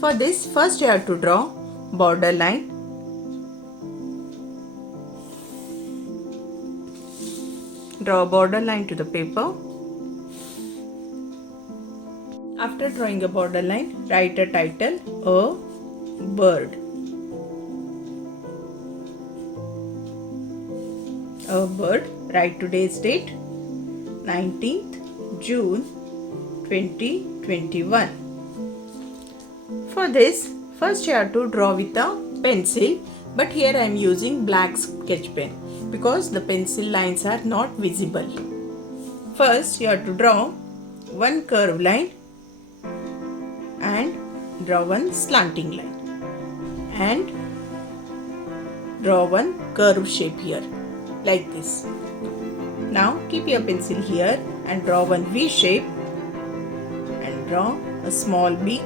For this, first you have to draw border line. Draw a border line to the paper. After drawing a border line, write a title, a bird. A bird. Write today's date, 19th June 2021. For this, first you have to draw with a pencil, but here I am using black sketch pen because the pencil lines are not visible. First you have to draw one curved line and draw one slanting line and draw one curved shape here like this. Now keep your pencil here and draw one V shape and draw a small beak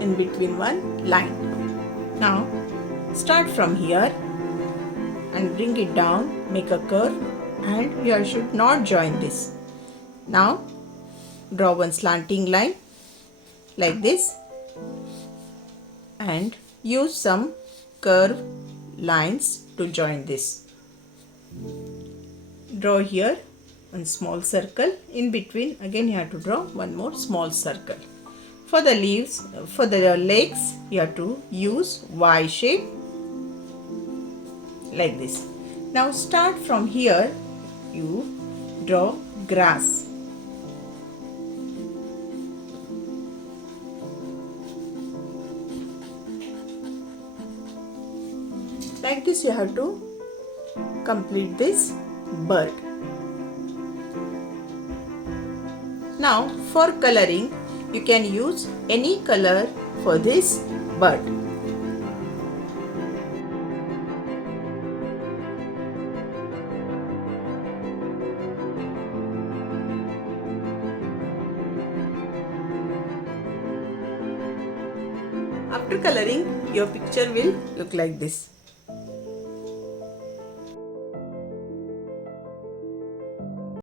in between one line. Now start from here and bring it down, make a curve, and you should not join this. Now draw one slanting line like this and use some curved lines to join this. Draw here one small circle, in between again you have to draw one more small circle. For the leaves, for the legs, you have to use Y shape like this. Now start from here, you draw grass. Like this you have to complete this bird. Now for coloring, you can use any color for this bird. After coloring, your picture will look like this.